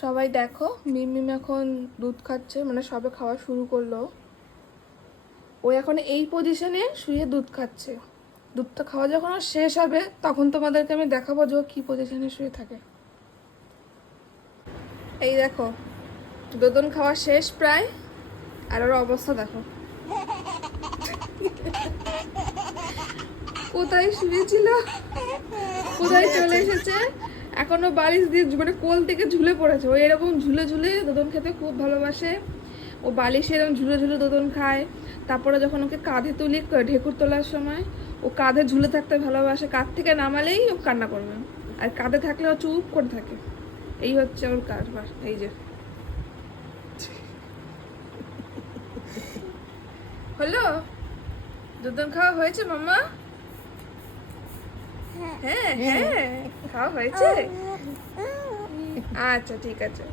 সবাই দেখো, মিম এখন দুধ খাচ্ছে, মানে সবে খাওয়া শুরু করলো। ও এখন এই পজিশনে শুয়ে দুধ খাচ্ছে। দুধটা খাওয়া যখন ওর শেষ হবে তখন তোমাদেরকে আমি দেখাবো যে ও কি পজিশনে শুয়ে থাকে। এই দেখো, দোদন খাওয়া শেষ প্রায়, আর ওর অবস্থা দেখো। কোথায় শুয়েছিল, কোথায় চলে এসেছে। এখনো বালিশ দিয়ে মানে কোল থেকে ঝুলে পড়েছে। ও এরকম ঝুলে ঝুলে দোদন খেতে খুব ভালোবাসে। ও বালিশে এরকম ঝুলে ঝুলে দোদন খায়। তারপরে যখন ওকে কাঁধে তুলি, ঢেকুর তোলার সময় ও কাঁধে ঝুলে থাকতে ভালোবাসে। কাঁধ থেকে নামালেই ও কান্না করবে, আর কাঁধে থাকলে ও চুপ করে থাকে। এই হচ্ছে ওর কারবার। এই যে হলো, দোদন খাওয়া হয়েছে মাম্মা? হ্যাঁ হ্যাঁ, খাওয়া হয়েছে। আচ্ছা ঠিক আছে।